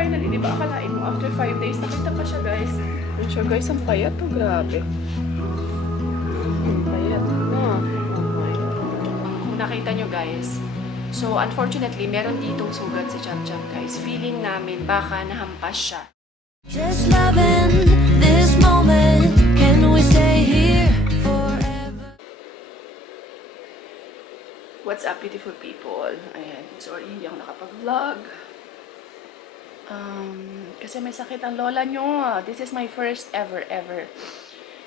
finally, di ba, akalain mo, after 5 days, nakita pa siya, guys. Yun siya, guys, ang payat to, grabe. Payat na. Oh my God. Nakita nyo, guys. So, unfortunately, meron ditong sugat si Cham-Cham, guys. Feeling namin, baka nahampas siya. Just loving this moment. Can we stay here forever? What's up, beautiful people? Ayan, sorry, hindi ako nakapag-vlog. Kasi may sakit ang lola nyo. This is my first ever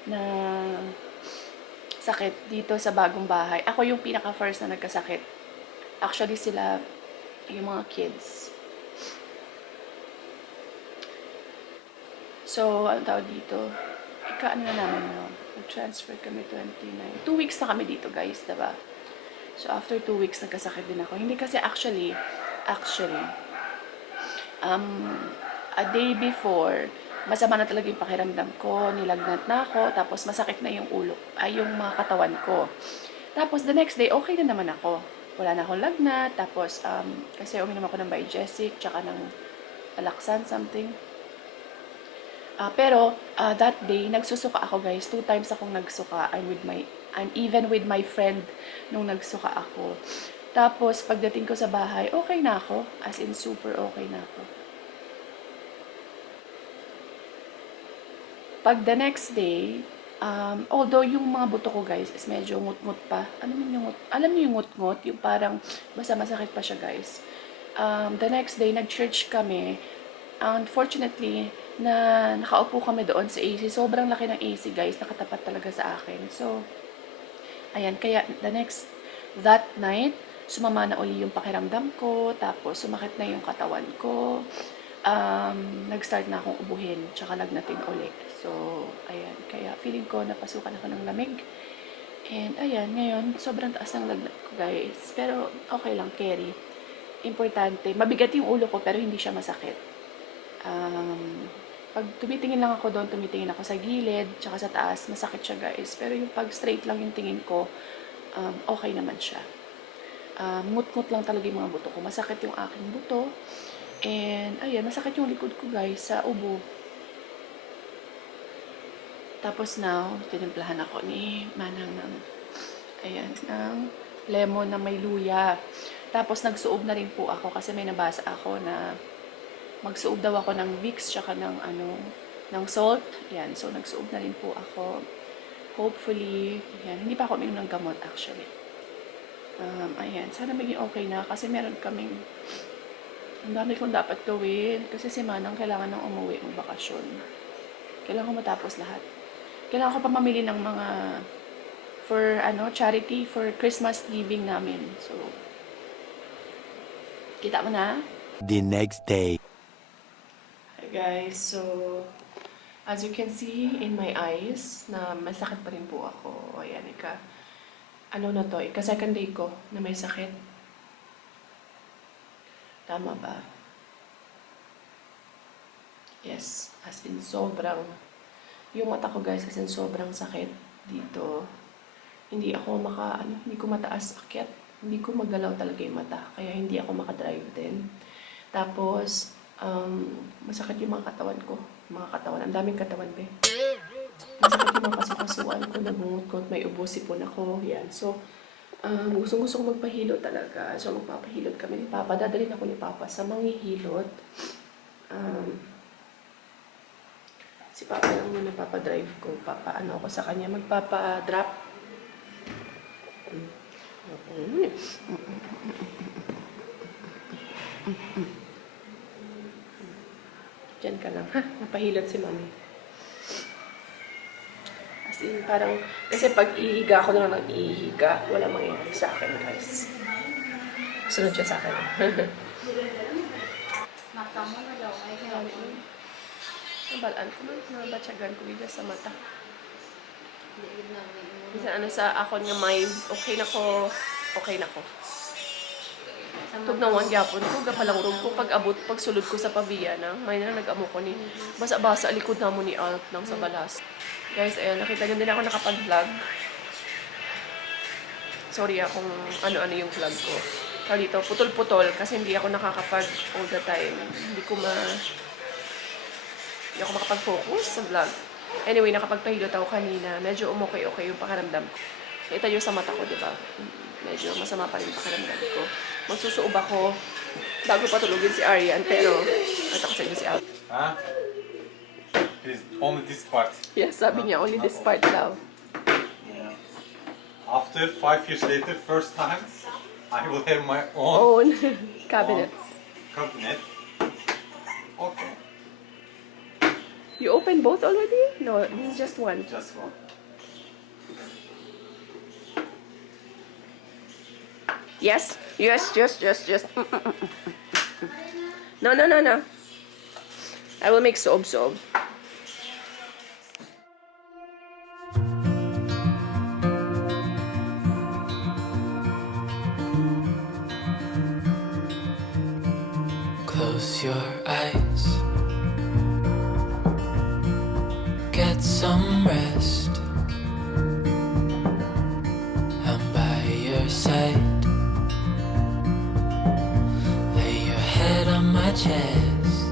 na sakit dito sa bagong bahay. Ako yung pinaka-first na nagkasakit. Actually, sila, yung mga kids. So, ang tawag dito, ano na namin, no? Nag-transfer kami 29. 2 weeks na kami dito, guys, diba? So, after 2 weeks, nagkasakit din ako. Hindi kasi actually, a day before, masama na talaga yung pakiramdam ko, nilagnat na ako, tapos masakit na yung ulo, yung mga katawan ko. Tapos, the next day, okay na naman ako. Wala na akong lagnat, tapos, kasi uminom ako ng Biogesic, tsaka ng Alaxan, something. Pero, that day, nagsusuka ako, guys. 2 times akong nagsuka. I'm even with my friend nung nagsuka ako. Tapos, pagdating ko sa bahay, okay na ako. As in, super okay na ako. Pag the next day, although yung mga buto ko, guys, is medyo ngut-ngut pa. Alam niyo yung ngut-ngut? Yung parang basta masakit pa siya, guys. The next day, nag-church kami. Unfortunately, nakaupo kami doon sa AC. Sobrang laki ng AC, guys. Nakatapat talaga sa akin. So, ayan. Kaya, that night, sumama na uli yung pakiramdam ko, tapos sumakit na yung katawan ko, nag-start na akong ubuhin, tsaka lagnatin uli. So, ayan, kaya feeling ko napasukan ako ng lamig. And ayan, ngayon, sobrang taas ng lagnat ko, guys. Pero okay lang, carry. Importante, mabigat yung ulo ko pero hindi siya masakit. Pag tumitingin lang ako doon, tumitingin ako sa gilid, tsaka sa taas, masakit siya, guys. Pero yung pag straight lang yung tingin ko, okay naman siya. Ngut-ngut lang talaga yung mga buto ko. Masakit yung aking buto. And, ayan, masakit yung likod ko, guys, sa ubo. Tapos now, tinimplahan ako ni Manang ng lemon na may luya. Tapos, nagsuob na rin po ako kasi may nabasa ako na magsuob daw ako ng Vicks tsaka ng salt. Yan, so nagsuob na rin po ako. Hopefully, yan, hindi pa ako uminom ng gamot actually. Ayan, sana maging okay na kasi meron kaming ang dami kong dapat gawin kasi si Manang kailangan nang umuwi magbakasyon. Kailangan ko matapos lahat. Kailangan ko pa mamili ng mga for charity for Christmas giving namin. So, kita mo na? The next day. Hi guys, so as you can see in my eyes na may sakit pa rin po ako. Ayan, second day ko na may sakit. Tama ba? Yes, as in sobrang, yung mata ko, guys, as in sobrang sakit dito. Hindi ko mataas akyat. Hindi ko magalaw talaga yung mata. Kaya hindi ako makadrive din. Tapos, masakit yung mga katawan ko. Ang daming katawan, be. Masakit yung mga kasukasuan ko, nabungot-ngot, may ubo, sipon ako. Yan. So, gusto ko magpahilot talaga. So, magpapahilot kami ni Papa. Dadalhin ako ni Papa sa manghihilot. Si Papa lang muna papadrive ko. Papaano ako sa kanya. Magpapadrop. Diyan ka lang, ha? Mapahilot si Mami. As in, parang, kasi pag ihiga ako na lang ihiga, wala mangyayari sa akin, guys. Sunod siya sa akin. Matama na daw. Ay, Nabalaan ko man, nabatsagan ko dito sa mata. Minsan sa ako nga mind, okay na ko. Tugnawan gyapon ko, gapalang rog ko, pag sulod ko sa pabiya na, may na nag-amo ko ni, basa-basa, likod na mo ni Alt nang sa balas. Guys, ayan, nakita nyo din ako nakapag-vlog. Sorry kung ano-ano yung vlog ko. dito, putol-putol kasi hindi ako nakakapag all the time. Hindi ako makapag-focus sa vlog. Anyway, nakapagpahilot ako kanina. Medyo umokay-okay yung pakiramdam ko. Kita nyo sa mata ko, di ba? Medyo masama pa rin yung pakiramdam ko. Magsusuob ako bago patulugin si Arian, pero ito ko sa inyo si Al. Huh? It is only this part. Yes, sabi niya, only this part daw. Yeah. After 5 years later, first time, I will have my own Own cabinets. cabinet. Okay, You opened both already? No, this is just one. just one. Yes, yes. No. I will make sob. Close your eyes. Get some rest. I'm by your side. Lay your head on my chest.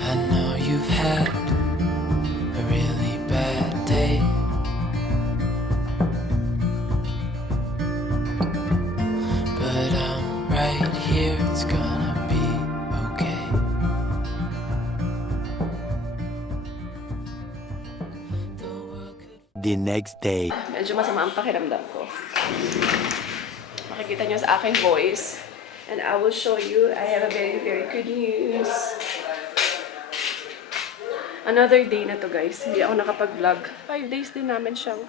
I know you've had a really bad day. But I'm right here, it's gonna be okay. The world could The next day. Medyo masama ang pakiramdam ko. Makikita niyo sa aking voice. And I will show you, I have a very, very good news. Another day na to, guys. Hindi ako nakapag-vlog. 5 days din namin siyang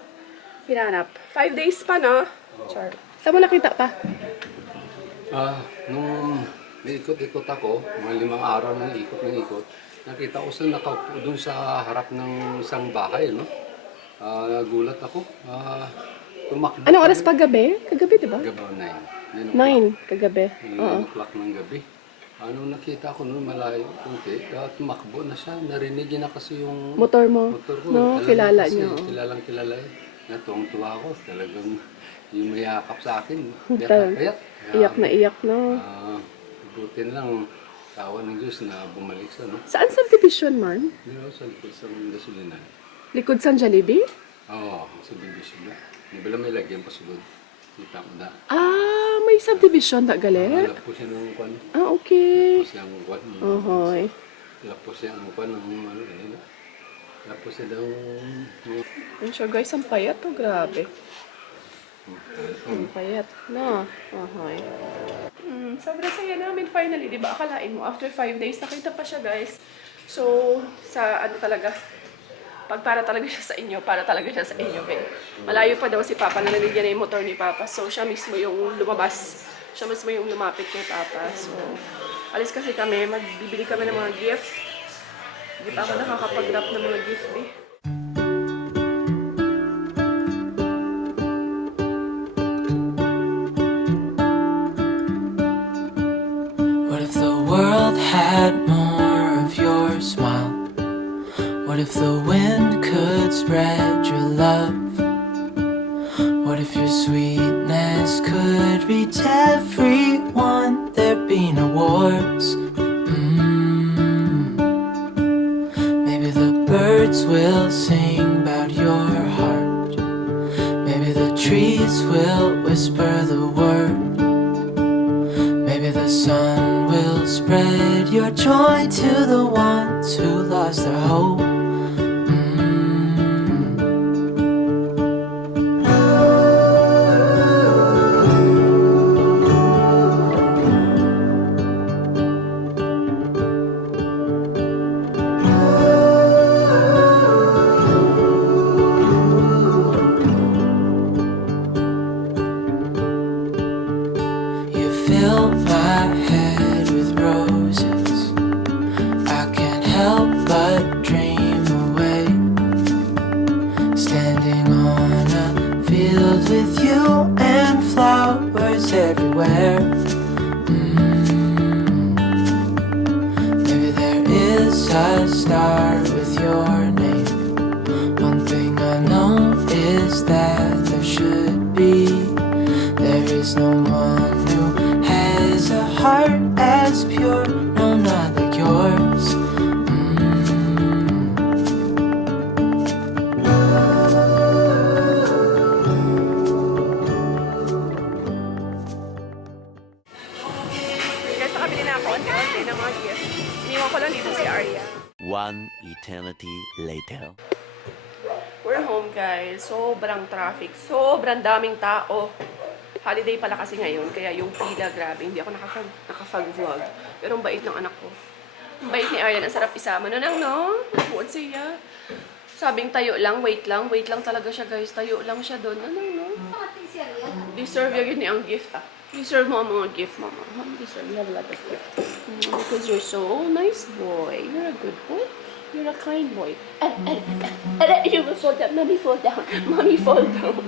hinanap. 5 days pa, no? Char. Saan mo nakita pa? Nung ikot-ikot ako, mga 5 araw ng ikot, nakita ko siya nakaupo doon sa harap ng isang bahay, no? Nagulat ako. Tumakbo. Anong oras pa gabi? Kagabi, di ba? Gabi 9. 9, kagabi. 9 o'clock ng gabi. Nakita ko noon malayo kunti, tumakbo na siya. Narinig na kasi yung Motor mo. motor ko. No, Talagang kilala kasi niyo. Kilalang-kilala eh. Natuwang-tuwa ako. Talagang yung mayakap sa akin. Tal- Kaya, Iyak na iyak, no? buti lang tawa ng Diyos na bumalik siya, no? Saan subdivision, man? Di ba, sa likod sa gasolina. Likod San Jollibee? Oo, sa division na. Di ba lang may lagyan pa sulod? Kita ko na. Ah, may subdivision na gali? Alap po siya ng kwan. Ah, okay. Tapos yung kwan. Ohoy. Alap po siya ang kwan ng ano eh. Alap po siya daw. Yun siya, guys, ang payat to. Grabe. Ang payat. No? Ohoy. Sobrang saya namin finally, di ba? Akalain mo, after 5 days, nakita pa siya, guys. So, sa ano talaga, pag para talaga siya sa inyo, para talaga siya sa inyo, eh. Malayo pa daw si Papa, narinig niya na yung motor ni Papa. So, siya mismo yung lumabas. Siya mismo yung lumapit kay Papa. So, alis kasi kami, magbibili kami ng mga gift. Hindi pa ako nakakapag-wrap ng mga gift, eh. What if the world had more of your smile? What if the wind could spread your love? What if your sweetness could reach everyone? There'd be no wars. Maybe the birds will sing about your heart. Maybe the trees will whisper the word. Maybe the sun will spread your joy to the ones who lost their hope. You fill my head with roses. I can't help but dream away. Standing on a field with you and flowers everywhere. Maybe there is a star with your name. One thing I know is that someone who has a heart as pure, no, not like yours. Guys, nakabili na ako onti-onti ng mga gift. Iniwan ko lang dito si Arya. One eternity later. We're home guys. Sobrang traffic. Sobrang daming tao. Holiday pala kasi ngayon. Kaya yung pila, grabe. Hindi ako nakapag-vlog. Pero ang bait ng anak ko. Ang bait ni Aryan. Ang sarap isama. No, Nabuod siya. Sabing tayo lang, wait lang. Wait lang talaga siya guys. Tayo lang siya doon. Deserve yun ang gift ah. Deserve mo ang mga gift, mama. Deserve. You have a lot of gift. Because you're so nice boy. You're a good boy. You're a kind boy. You will fall down. Mommy fall down. Mommy fall down.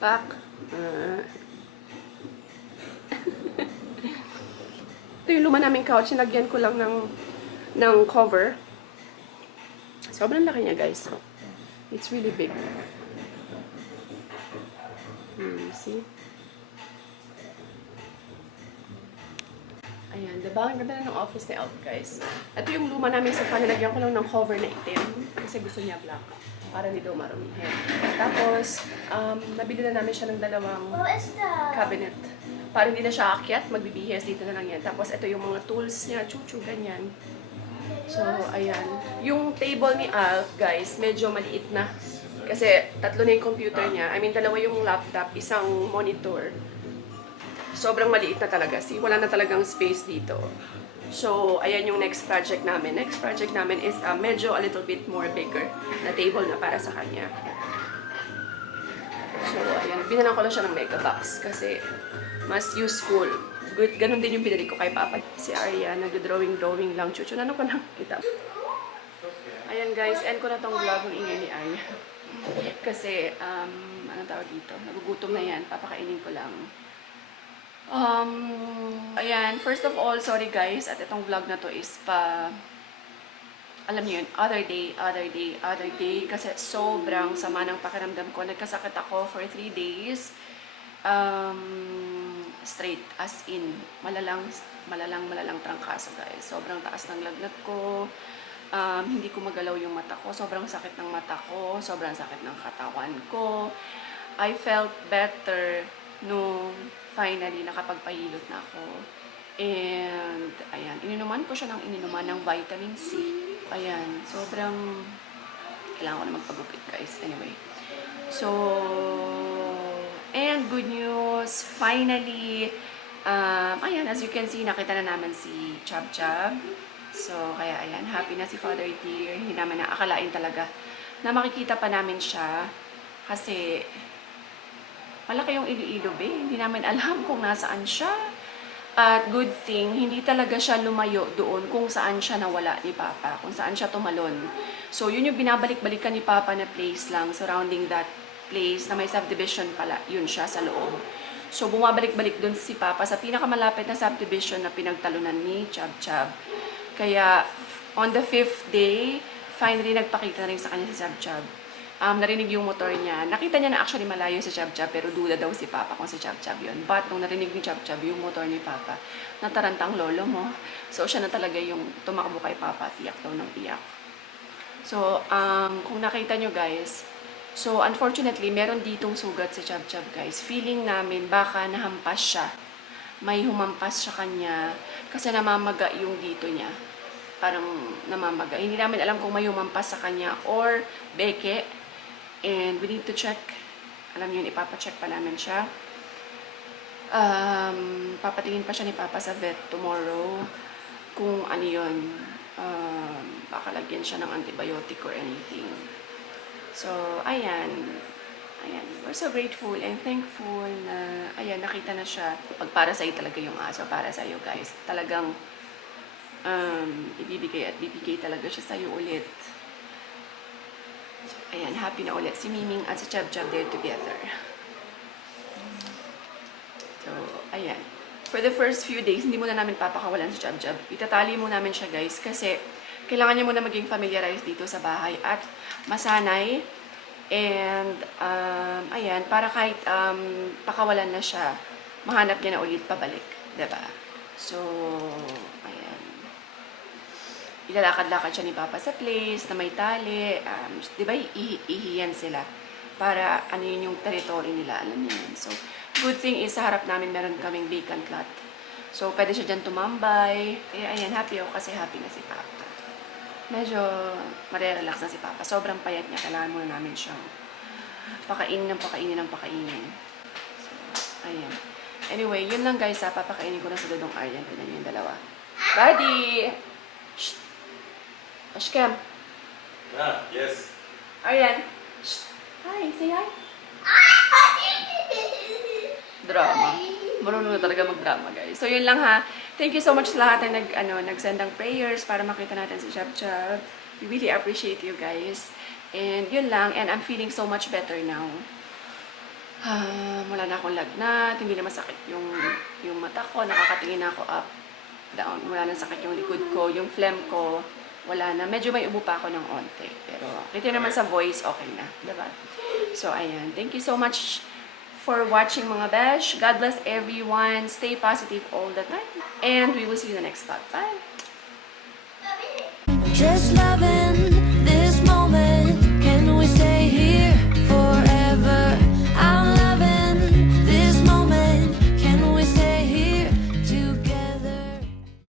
Back. Ito yung luma naming couch. Sinagyan ko lang ng cover. Sobrang laki niya, guys. It's really big. See? Ayan, diba? Ang ganda na ng office ni Elf, guys. Ito yung luma namin sa fan. Nilagyan ko lang ng cover na itim. Kasi gusto niya black. Para hindi daw marumihin. Tapos, nabili na namin siya ng dalawang cabinet. Para hindi na siya aakyat, magbibihis. Dito na lang yan. Tapos, ito yung mga tools niya. Chuchu, ganyan. So, ayan. Yung table ni Alf, guys, medyo maliit na. Kasi tatlo na yung computer niya. I mean, dalawa yung laptop, isang monitor. Sobrang maliit na talaga. See, wala na talagang space dito. So, ayan yung next project namin. Next project namin is medyo a little bit more bigger na table na para sa kanya. So, ayan. Binalan ko lang siya ng mega box kasi mas useful. Good. Ganun din yung pinili ko kay Papa. Si Arya, nag-drawing lang. Chuchu, ano ko lang kita. Ayan guys, end ko na tong vlog ng ingay ni Arya. Kasi, anong tawag dito? Nagugutom na yan. Papakainin ko lang. Ayan. First of all, sorry guys. At itong vlog na to is alam niyo yun, other day. Kasi sobrang sama ng pakiramdam ko. Nagkasakit ako for 3 days. Straight. As in, malalang trangkaso guys. Sobrang taas ng lagnat ko. Hindi ko magalaw yung mata ko. Sobrang sakit ng mata ko. Sobrang sakit ng katawan ko. I felt better nung finally nakapagpahilot na ako. And, ayan. Ininuman ko siya ng vitamin C. Ayan. Sobrang kailangan ko na magpagupit guys. Anyway. So, and good news. Finally, ayan. As you can see, nakita na naman si Chab Chab. So, kaya ayan, happy na si Father Dear. Hindi naman naakalain talaga na makikita pa namin siya. Kasi, malaki yung Iloilo Bay. Hindi namin alam kung nasaan siya. At good thing, hindi talaga siya lumayo doon kung saan siya nawala ni Papa. Kung saan siya tumalon. So, yun yung binabalik-balikan ni Papa na place lang surrounding that place na may subdivision pala. Yun siya sa loob. So, bumabalik-balik doon si Papa sa pinakamalapit na subdivision na pinagtalunan ni Chab Chab. Kaya, on the 5th day, finally nagpakita na rin sa kanya si Chab Chab. Narinig yung motor niya. Nakita niya na actually malayo si Chab Chab, pero duda daw si Papa kung si Chab Chab yun. But, nung narinig ni Chab Chab yung motor ni Papa, natarantang lolo mo. So, siya na talaga yung tumakbo kay Papa, tiyak daw ng tiyak. So, kung nakita nyo guys, so, unfortunately, meron ditong sugat si Chab Chab guys. Feeling namin, baka nahampas siya. May humampas siya kanya, kasi namamaga yung dito niya. Parang namamaga. Hindi namin alam kung may humampas sa kanya or beke. And we need to check. Alam niyo yun, ipapacheck pa namin siya. Papatingin pa siya ni Papa sa vet tomorrow. Kung ano yun, baka lagyan siya ng antibiotic or anything. So, ayan. Ayan. We're so grateful and thankful na, ayan, nakita na siya. Pag para sa'yo talaga yung aso, para sa'yo guys. Talagang, ibibigay at bibigay talaga siya sa'yo ulit. So, ayan, happy na ulit si Miming at si Chab Chab there together. So, ayan. For the first few days, hindi muna namin papakawalan si Chab Chab. Itatali muna namin siya guys kasi kailangan niya muna maging familiarize dito sa bahay at masanay And, ayan, para kahit pakawalan na siya, mahanap niya na ulit pabalik. Diba? So, ayan. Ilalakad-lakad siya ni Papa sa place na may tali. Diba, ihiyan sila. Para ano yun yung territory nila. Alam niyo yun. So, good thing is sa harap namin meron kaming vacant lot. So, pwede siya dyan tumambay. Kaya, ayan, happy ako kasi happy na si Papa. Medyo marerelax na si Papa. Sobrang payat niya. Kailangan muna namin siyang pakainin. So, ayan. Anyway, yun lang guys ha. Papakainin ko na sa Dodong Aryan. Tignan niyo yung dalawa. Buddy! Shh! Ashkem! Yeah, yes. Aryan! Shh! Hi! Say hi! Drama. Marunong na talaga mag-drama, guys. So, yun lang ha. Thank you so much sa lahat na nag-send ng prayers para makita natin si Chab Chab. We really appreciate you guys. And yun lang. And I'm feeling so much better now. Wala na akong lagnat. Hindi na masakit yung mata ko. Nakakatingin na ako up, down. Wala na sakit yung likod ko. Yung phlegm ko, wala na. Medyo may ubo pa ako ng onte. Pero, kita naman sa voice, okay na. Diba? So, ayan. Thank you so much for watching mga besh. God bless everyone. Stay positive all the time. And we will see you in the next vlog. Bye! Just loving